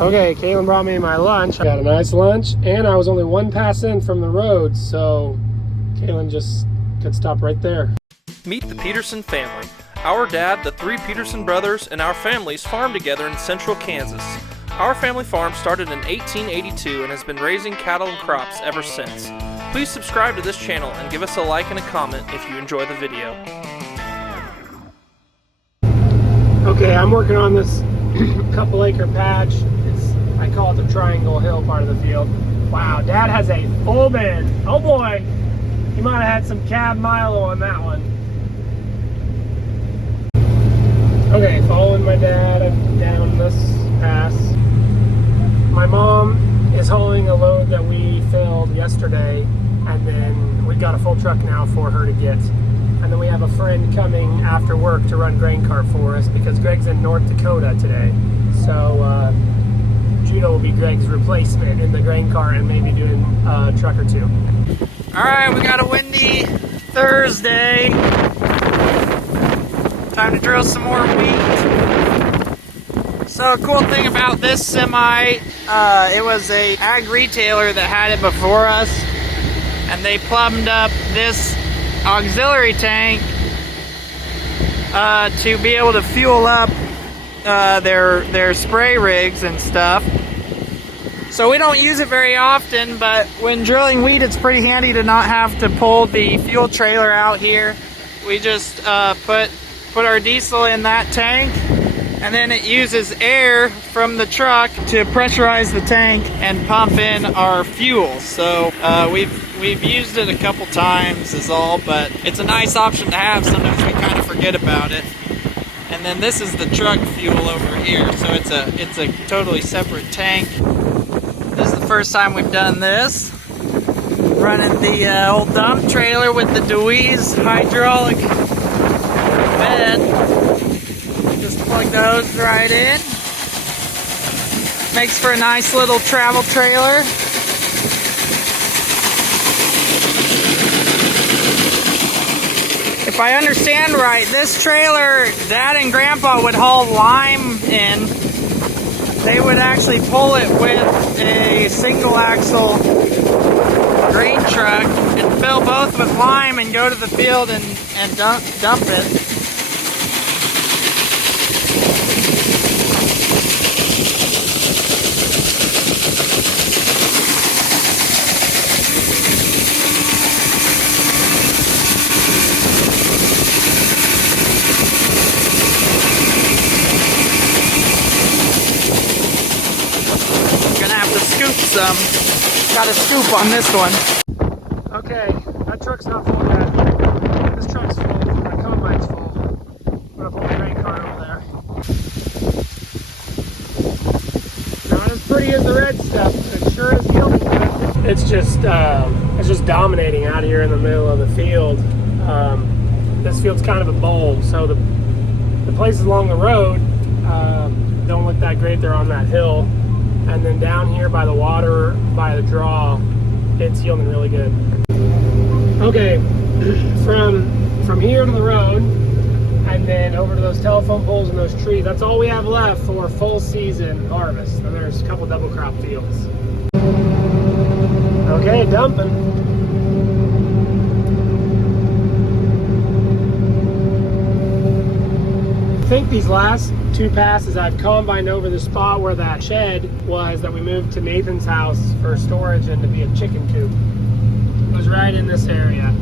Okay, Caitlin brought me my lunch. I got a nice lunch, and I was only one pass in from the road, so Caitlin just could stop right there. Meet the Peterson family. Our dad, the three Peterson brothers, and our families farm together in central Kansas. Our family farm started in 1882 and has been raising cattle and crops ever since. Please subscribe to this channel and give us a like and a comment if you enjoy the video. Okay, I'm working on this couple acre patch. I call it the Triangle Hill part of the field. Wow, Dad has a full bin. Oh boy, he might have had some cab Milo on that one. Okay, following my dad down this pass. My mom is hauling a load that we filled yesterday, and then we've got a full truck now for her to get. And then we have a friend coming after work to run grain cart for us because Greg's in North Dakota today. So Juno will be Greg's replacement in the grain cart and maybe doing a truck or two. Alright, we got a windy Thursday. Time to drill some more wheat. So a cool thing about this semi, it was a ag retailer that had it before us, and they plumbed up this auxiliary tank to be able to fuel up their spray rigs and stuff. So we don't use it very often, but when drilling wheat, it's pretty handy to not have to pull the fuel trailer out here. We just put our diesel in that tank, and then it uses air from the truck to pressurize the tank and pump in our fuel. So we've used it a couple times is all, but it's a nice option to have. Sometimes we kind of forget about it. And then this is the truck fuel over here, so it's a totally separate tank. This is the first time we've done this. Running the old dump trailer with the Dewey's hydraulic bed. Just plug the hose right in. Makes for a nice little travel trailer. If I understand right, this trailer Dad and Grandpa would haul lime in. They would actually pull it with a single axle grain truck and fill both with lime and go to the field and dump it. Some. Got a scoop on this one. Okay, that truck's not full yet. This truck's full. My combine's full. I'm gonna pull the grain cart over there. Not as pretty as the red stuff, but it sure is yielding good. It's just dominating out here in the middle of the field. This field's kind of a bowl, so the places along the road don't look that great. They're on that hill. And then down here by the water, by the draw, it's yielding really good. Okay, from here to the road, and then over to those telephone poles and those trees, that's all we have left for full season harvest. And there's a couple double crop fields. Okay, dumping. I think these last two passes I've combined over the spot where that shed was that we moved to Nathan's house for storage and to be a chicken coop. It was right in this area.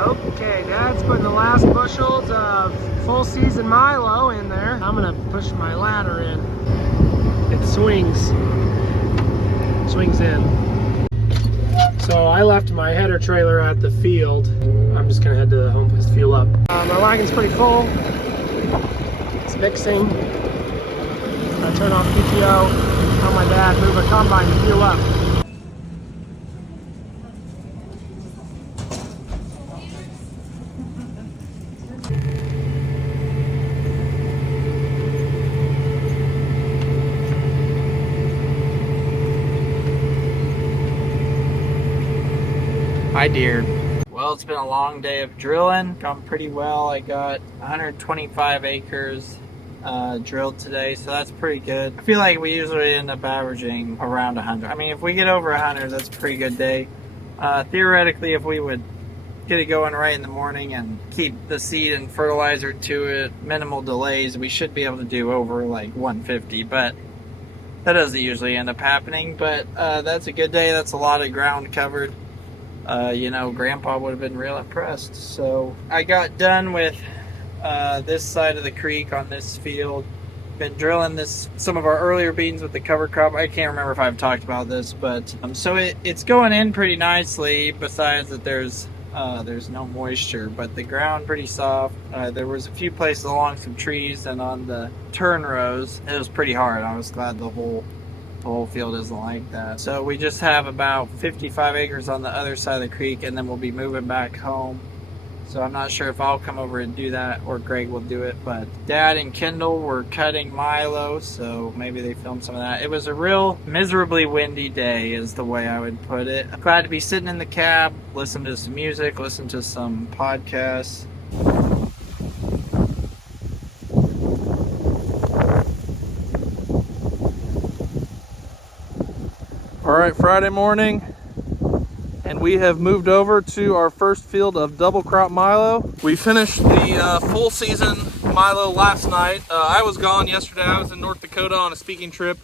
Okay, Dad's putting the last bushels of full season Milo in there. I'm gonna push my ladder in. It swings in. So I left my header trailer at the field. I'm just gonna head to the home place to fuel up. My wagon's pretty full. It's mixing. I turn off PTO, tell my dad move a combine to fuel up. Hi, dear. Well, Well, it's been a long day of drilling. Gone pretty well. I got 125 acres drilled today, so that's pretty good. I feel like we usually end up averaging around 100. I mean, if we get over 100, that's a pretty good day. Theoretically, if we would get it going right in the morning and keep the seed and fertilizer to it, minimal delays, we should be able to do over like 150, but that doesn't usually end up happening. But that's a good day. That's a lot of ground covered. You know, Grandpa would have been real impressed. So I got done with this side of the creek on this field. Been drilling some of our earlier beans with the cover crop. I can't remember if I've talked about this, but so it's going in pretty nicely. Besides that, there's no moisture, but the ground pretty soft. There was a few places along some trees and on the turn rows it was pretty hard. I was glad the whole field isn't like that. So we just have about 55 acres on the other side of the creek, and then we'll be moving back home. So I'm not sure if I'll come over and do that or Greg will do it, but Dad and Kendall were cutting Milo, so maybe they filmed some of that. It was a real miserably windy day is the way I would put it. I'm glad to be sitting in the cab, listen to some music, listen to some podcasts. All right, Friday morning, and we have moved over to our first field of double crop Milo. We finished the full season Milo last night. I was gone yesterday. I was in North Dakota on a speaking trip,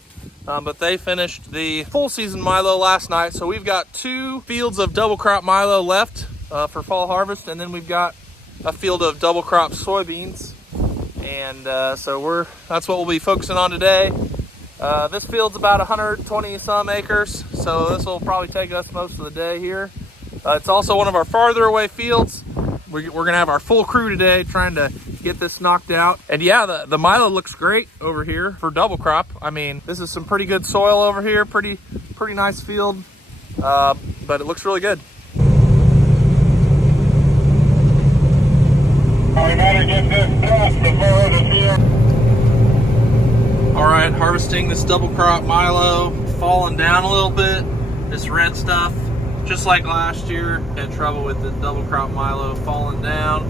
but they finished the full season Milo last night. So we've got 2 fields of double crop Milo left for fall harvest, and then we've got a field of double crop soybeans. And so that's what we'll be focusing on today. This field's about 120 some acres, so this will probably take us most of the day here. It's also one of our farther away fields. We're gonna have our full crew today trying to get this knocked out. And yeah, the Milo looks great over here for double crop. I mean, this is some pretty good soil over here, pretty nice field, but it looks really good. We better get this dust before the field. All right, harvesting this double crop Milo, falling down a little bit. This red stuff, just like last year, had trouble with the double crop Milo falling down.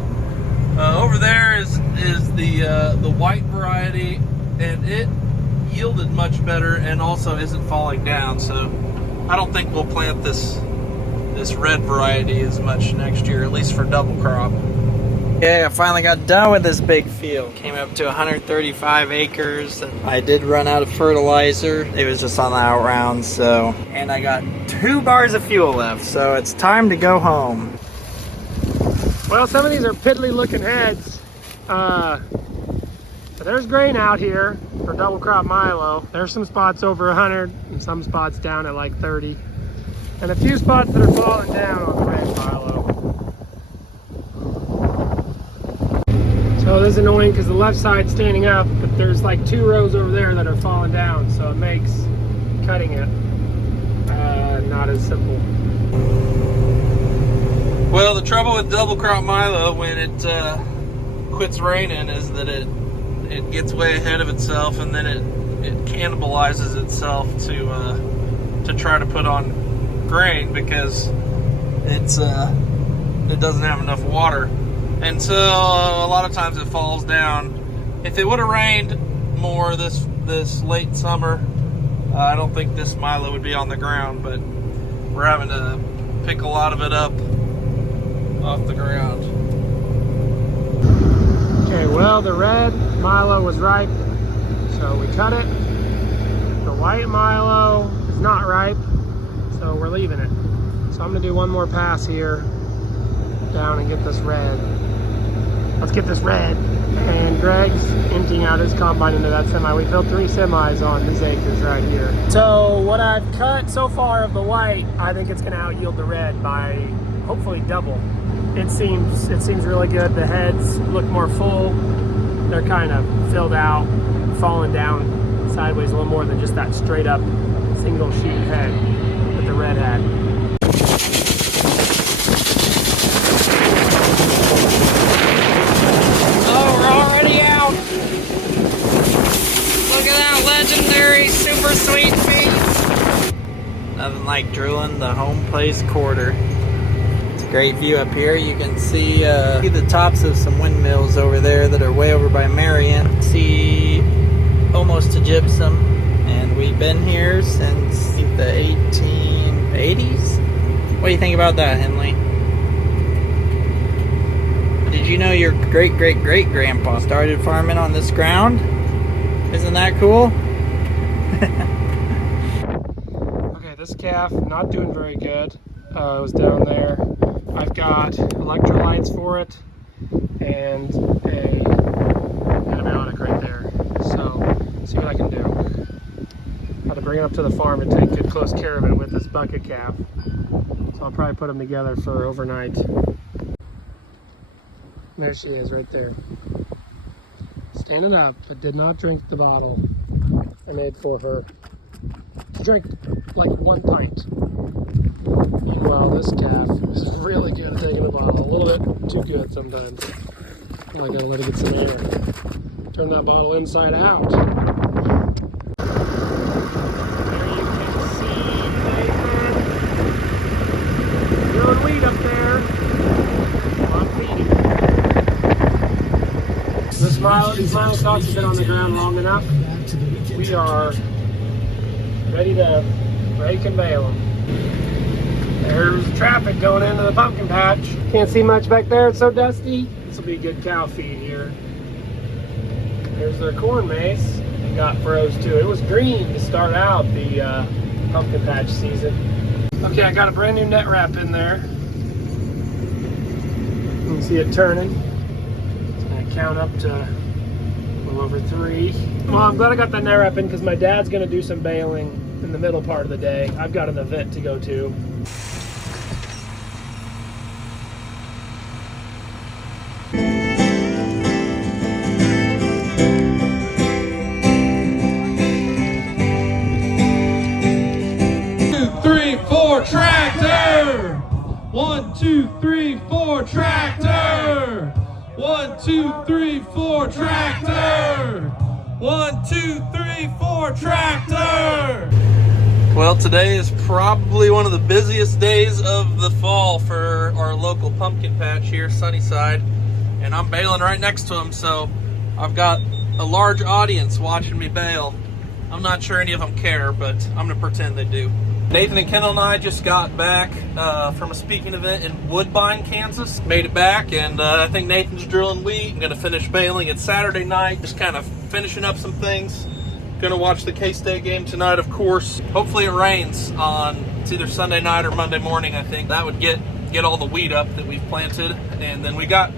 Over there is the white variety, and it yielded much better and also isn't falling down. So I don't think we'll plant this red variety as much next year, at least for double crop. Okay, I finally got done with this big field. Came up to 135 acres, and I did run out of fertilizer. It was just on the out round, so. And I got 2 bars of fuel left, so it's time to go home. Well, some of these are piddly looking heads. But there's grain out here for double crop Milo. There's some spots over 100 and some spots down at like 30. And a few spots that are falling down on the red Milo. So this is annoying because the left side's standing up, but there's like 2 rows over there that are falling down, so it makes cutting it not as simple. Well, the trouble with double crop Milo when it quits raining is that it gets way ahead of itself, and then it cannibalizes itself to try to put on grain because it doesn't have enough water. And so a lot of times it falls down. If it would have rained more this late summer, I don't think this Milo would be on the ground, but we're having to pick a lot of it up off the ground. Okay, well, the red Milo was ripe, so we cut it. The white Milo is not ripe, so we're leaving it. So I'm gonna do one more pass here down and get this red. Let's get this red. And Greg's emptying out his combine into that semi. We filled 3 semis on these acres right here. So what I've cut so far of the white, I think it's gonna out yield the red by hopefully double. It seems really good. The heads look more full. They're kind of filled out, falling down sideways a little more than just that straight up single sheet head that the red had. Legendary super sweet feed. Nothing like drilling the home place quarter. It's a Great view up here. You can see the tops of some windmills over there that are way over by Marion. See almost to Gypsum, and we've been here since I think the 1880s. What do you think about that, Henley? Did you know your great-great-great-grandpa started farming on this ground? Isn't that cool? Okay, this calf not doing very good. It was down there. I've got electrolytes for it and a antibiotic right there. So, see what I can do. I have to bring it up to the farm and take good close care of it with this bucket calf. So I'll probably put them together for overnight. There she is right there. Standing up, but did not drink the bottle I made for her. She drank like 1 pint. Meanwhile, this calf is really good at taking the bottle. A little bit too good sometimes. Now I gotta let it get some air. Turn that bottle inside out. There you can see Nathan doing weed up there. I'm feeding. These Milo stalks have been on the ground long enough. We are ready to rake and bale them. There's traffic going into the pumpkin patch. Can't see much back there, it's so dusty. This will be good cow feed here. There's their corn maze. It got froze too. It was green to start out the pumpkin patch season. Okay, I got a brand new net wrap in there. You can see it turning. It's gonna count up to a little over 3. Well, I'm glad I got that net wrap in because my dad's gonna do some baling in the middle part of the day. I've got an event to go to. Tractor! 1, 2, 3, 4, tractor! 1, 2, 3, 4, tractor! 1, 2, 3, 4, tractor! Well, today is probably one of the busiest days of the fall for our local pumpkin patch here, Sunnyside. And I'm baling right next to them, so I've got a large audience watching me bale. I'm not sure any of them care, but I'm gonna pretend they do. Nathan and Kendall and I just got back from a speaking event in Woodbine, Kansas. Made it back, and I think Nathan's drilling wheat. I'm gonna finish baling. It's Saturday night, just kind of finishing up some things. Gonna watch the K-State game tonight, of course. Hopefully it rains on, it's either Sunday night or Monday morning, I think. That would get all the wheat up that we've planted. And then we got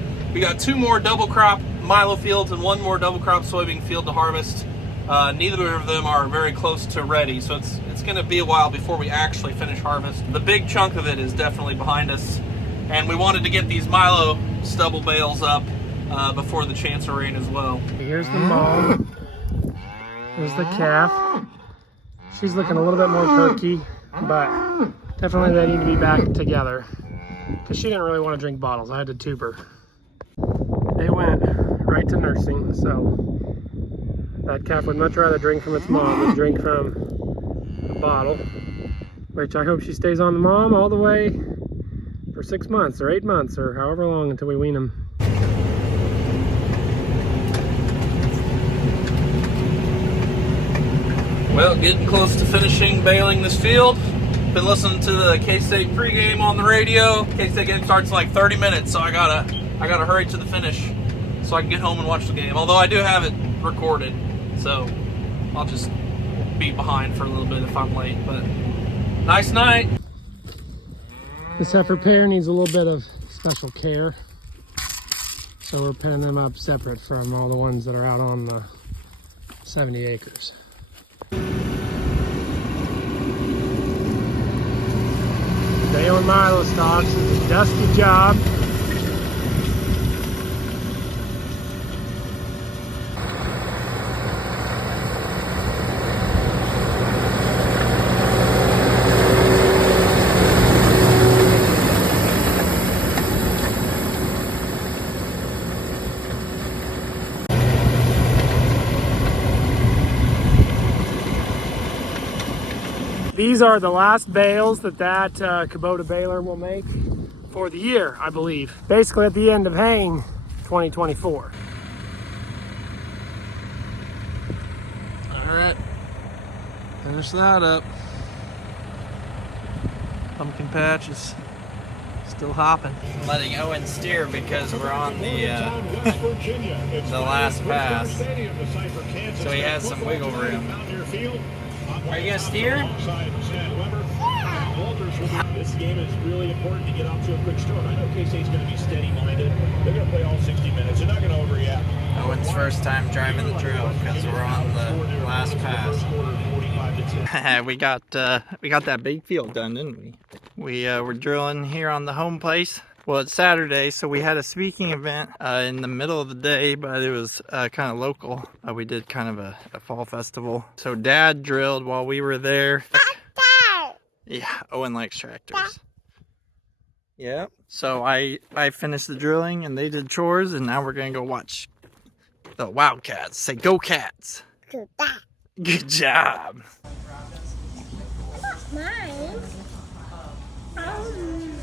2 more double crop Milo fields and 1 more double crop soybean field to harvest. Neither of them are very close to ready, so it's going to be a while before we actually finish harvest. The big chunk of it is definitely behind us, and we wanted to get these Milo stubble bales up before the chance of rain as well. Here's the mom. There's the calf. She's looking a little bit more perky, but definitely they need to be back together because she didn't really want to drink bottles. I had to tube her. They went right to nursing, so that calf would much rather drink from its mom than drink from a bottle, which I hope she stays on the mom all the way for 6 months or 8 months or however long until we wean them. Well, getting close to finishing baling this field. Been listening to the K-State pregame on the radio. K-State game starts in like 30 minutes, so I gotta hurry to the finish so I can get home and watch the game. Although I do have it recorded, so I'll just be behind for a little bit if I'm late. But nice night. This heifer pair needs a little bit of special care, so we're pinning them up separate from all the ones that are out on the 70 acres. Baling Milo stalks is a dusty job. These are the last bales that Kubota baler will make for the year, I believe. Basically at the end of haying 2024. All right, finish that up. Pumpkin patch is still hopping. Letting Owen steer because we're on the last pass, so he has some wiggle room. Are you gonna steer? This game is really important to get off to a quick start. I know K-State's going to be steady-minded. They're going to play all 60 minutes. They're not going to overreact. Owen's first time driving the drill because we're on the last pass. we got that big field done, didn't we? We were drilling here on the home place. Well, it's Saturday, so we had a speaking event in the middle of the day, but it was kind of local. We did kind of a fall festival. So Dad drilled while we were there. Yeah, Owen likes tractors. Yep. So I finished the drilling and they did chores, and now we're gonna go watch the Wildcats. Say go Cats. Good job. That's mine. I'm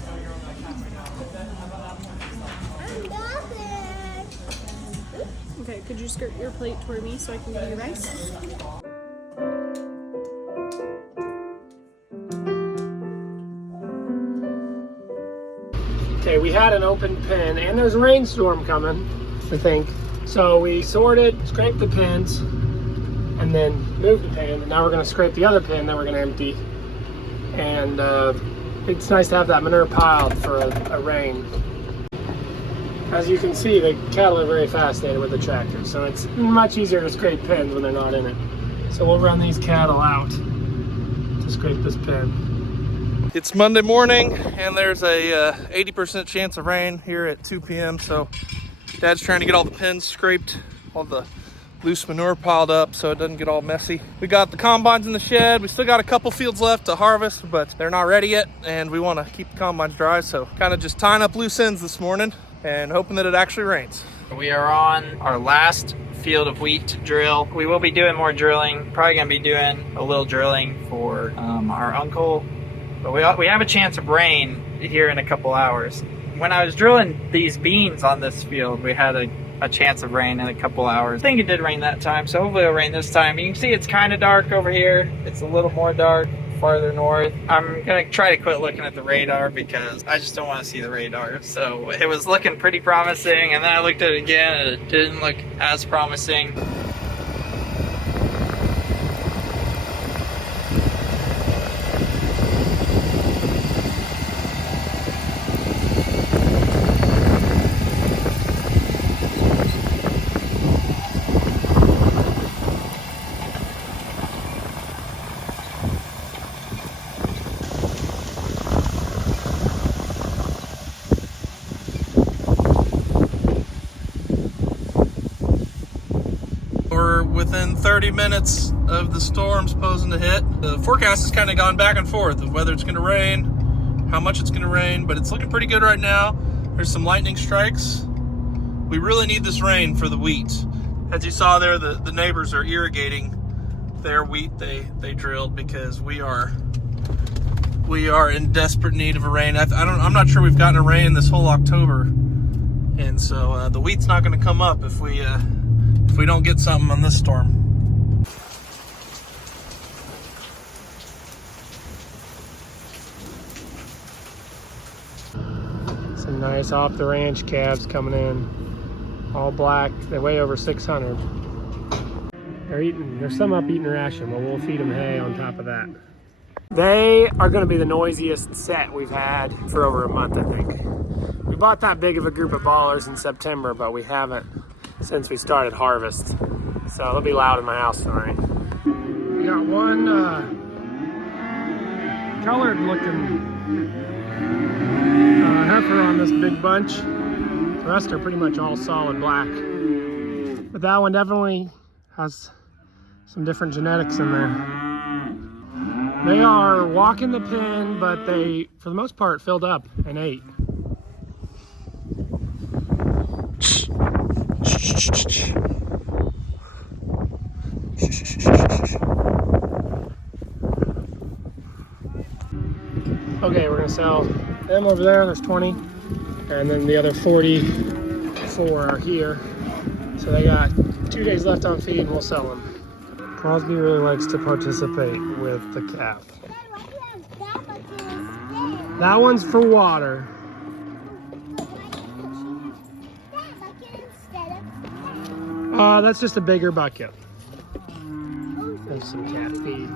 nothing. Okay, could you skirt your plate toward me so I can give you your rice? Okay, we had an open pin and there's a rainstorm coming, I think. So we sorted, scraped the pins, and then moved the pin. And now we're gonna scrape the other pin that we're gonna empty. And it's nice to have that manure piled for a rain. As you can see, the cattle are very fascinated with the tractor. So it's much easier to scrape pins when they're not in it. So we'll run these cattle out to scrape this pin. It's Monday morning and there's a 80% chance of rain here at 2 p.m. So Dad's trying to get all the pins scraped, all the loose manure piled up so it doesn't get all messy. We got the combines in the shed. We still got a couple fields left to harvest, but they're not ready yet and we want to keep the combines dry. So kind of just tying up loose ends this morning and hoping that it actually rains. We are on our last field of wheat drill. We will be doing more drilling. Probably gonna be doing a little drilling for our uncle. But we have a chance of rain here in a couple hours. When I was drilling these beans on this field, we had a chance of rain in a couple hours. I think it did rain that time, so hopefully it'll rain this time. You can see it's kind of dark over here. It's a little more dark farther north. I'm gonna try to quit looking at the radar because I just don't want to see the radar. So it was looking pretty promising, and then I looked at it again and it didn't look as promising. We're within 30 minutes of the storm supposing to hit. The forecast has kind of gone back and forth of whether it's going to rain, how much it's going to rain, but it's looking pretty good right now. There's some lightning strikes. We really need this rain for the wheat. As you saw there, the neighbors are irrigating their wheat they drilled because we are in desperate need of a rain. I'm not sure we've gotten a rain this whole October, and so the wheat's not going to come up if we don't get something on this storm. Some nice off the ranch calves coming in, all black. They weigh over 600. There's some up eating ration, but we'll feed them hay on top of that. They are going to be the noisiest set we've had for over a month, I think. We bought that big of a group of ballers in September, but we haven't since we started harvest. So they'll be loud in my house tonight. We got one colored looking heifer on this big bunch. The rest are pretty much all solid black. But that one definitely has some different genetics in there. They are walking the pen, but they, for the most part, filled up and ate. Okay, we're gonna sell them over there, there's 20. And then the other 44 are here. So they got 2 days left on feed and we'll sell them. Crosby really likes to participate with the calf. That one's for water. That's just a bigger bucket. There's some cat feed.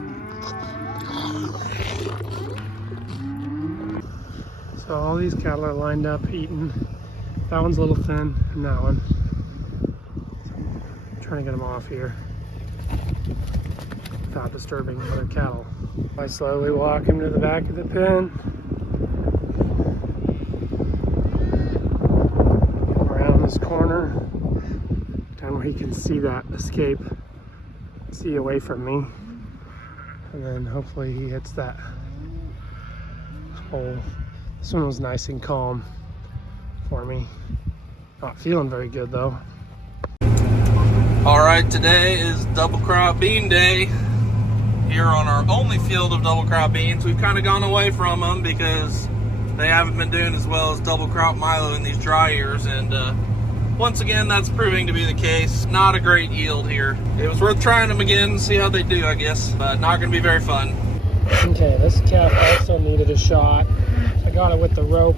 So all these cattle are lined up eating. That one's a little thin, and that one. I'm trying to get them off here without disturbing other cattle. I slowly walk him to the back of the pen. Around this corner, down where he can see that escape, see away from me. And then hopefully he hits that hole. This one was nice and calm for me. Not feeling very good though. All right, today is double crop bean day here on our only field of double crop beans. We've kind of gone away from them because they haven't been doing as well as double crop Milo in these dry years, and once again that's proving to be the case. Not a great yield here. It was worth trying them again, see how they do, I guess, but not going to be very fun. Okay, this calf also needed a shot. I got it with the rope.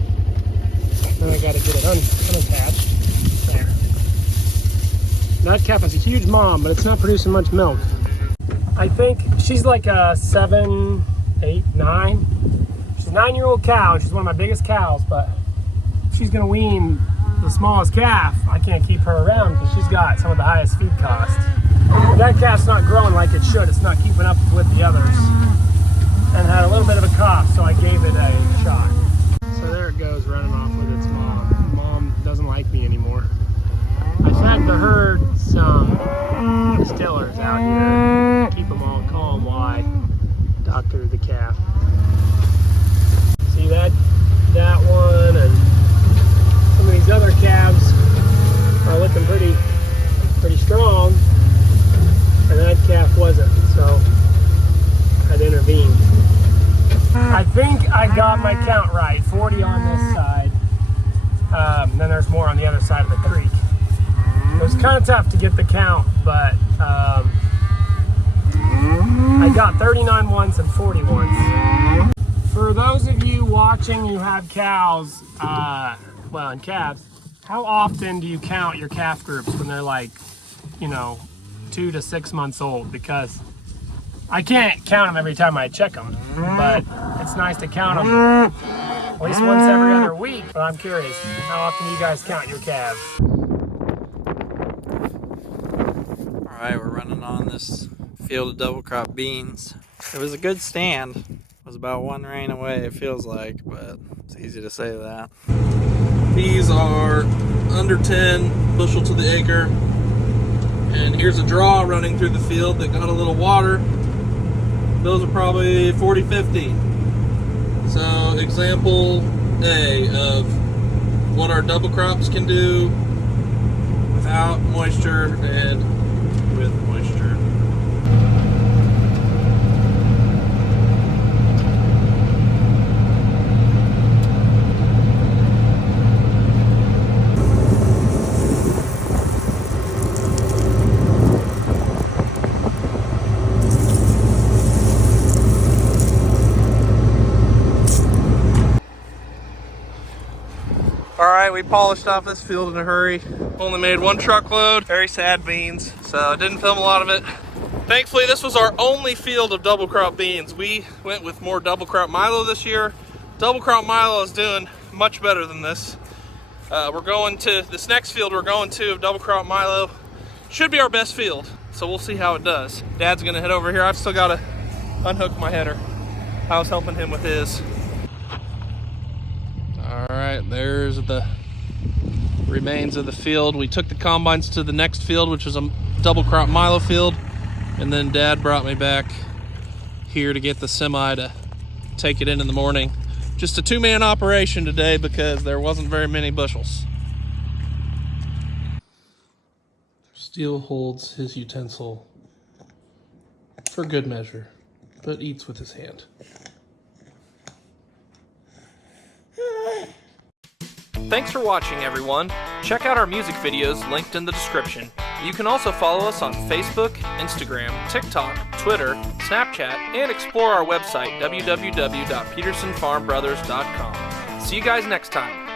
Then I got to get it unattached. There. That calf has a huge mom, but it's not producing much milk. I think she's like a 7, 8, 9. She's a 9-year-old cow. She's one of my biggest cows, but if she's gonna wean the smallest calf, I can't keep her around because she's got some of the highest feed costs. That calf's not growing like it should. It's not keeping up with the others. And had a little bit of a cough, so I gave it a shot. So there it goes, running off with its mom. Mom doesn't like me anymore. I fed the herd some distillers out here. Keep them all calm while I doctor the calf. See that one and some of these other calves are looking pretty strong, and that calf wasn't, so I'd intervened. I think I got my count right. 40 on this side. Then there's more on the other side of the creek. It was kind of tough to get the count, but I got 39 once and 40 once. For those of you watching who have cows, and calves, how often do you count your calf groups when they're like, 2 to 6 months old? Because I can't count them every time I check them, but it's nice to count them at least once every other week. But I'm curious, how often do you guys count your calves? All right, we're running on this field of double crop beans. It was a good stand. It was about 1 rain away, it feels like, but it's easy to say that. These are under 10 bushel to the acre, and here's a draw running through the field that got a little water. Those are probably 40, 50. So example A of what our double crops can do without moisture and with moisture. Alright, we polished off this field in a hurry. Only made 1 truckload. Very sad beans, so didn't film a lot of it. Thankfully, this was our only field of double crop beans. We went with more double crop Milo this year. Double crop Milo is doing much better than this. We're going to this next field we're going to of double crop Milo. Should be our best field, so we'll see how it does. Dad's gonna head over here. I've still gotta unhook my header. I was helping him with his. All right, there's the remains of the field. We took the combines to the next field, which was a double crop Milo field, and then Dad brought me back here to get the semi to take it in the morning. Just a 2-man operation today because there wasn't very many bushels. Steele holds his utensil for good measure, but eats with his hand. Thanks for watching, everyone. Check out our music videos linked in the description. You can also follow us on Facebook, Instagram, TikTok, Twitter, Snapchat, and explore our website, www.petersonfarmbrothers.com. See you guys next time.